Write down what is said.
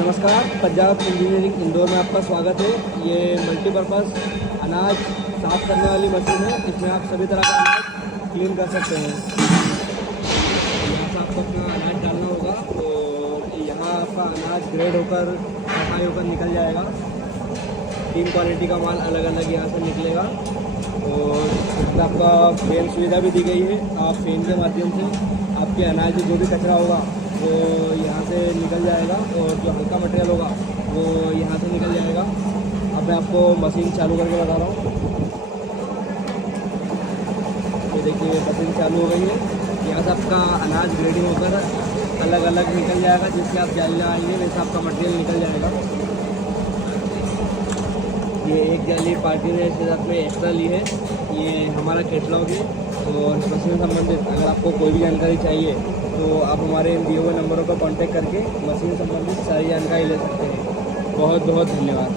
नमस्कार, पंजाब इंजीनियरिंग इंदौर में आपका स्वागत है। ये मल्टीपर्पज़ अनाज साफ करने वाली मशीन है। इसमें आप सभी तरह का अनाज क्लीन कर सकते हैं। यहाँ से आपको अपना अनाज डालना होगा तो यहाँ आपका अनाज ग्रेड होकर सफाई होकर निकल जाएगा। 3 क्वालिटी का माल अलग अलग यहाँ से निकलेगा। और इसमें आपका फैन सुविधा भी दी गई है। आप फैन के माध्यम से आपके अनाज में जो भी कचरा होगा वो यहाँ से निकल जाएगा और जो हल्का मटेरियल होगा वो यहाँ से निकल जाएगा। अब मैं आपको मशीन चालू करके बता रहा हूँ। ये देखिए मशीन चालू हो गई है। यहाँ से आपका अनाज ग्रेडिंग होकर अलग अलग निकल जाएगा। जिससे आप जाली लगाएंगे वैसे आपका मटेरियल निकल जाएगा। ये एक जाली पार्टी ने इसके साथ में एक्स्ट्रा ली है। ये हमारा कैटलॉग है। और मशीन से संबंधित अगर आपको कोई भी जानकारी चाहिए तो आप हमारे इन दिए हुए नंबरों पर कांटेक्ट करके मशीन संबंधित सारी जानकारी ले सकते हैं। बहुत बहुत धन्यवाद।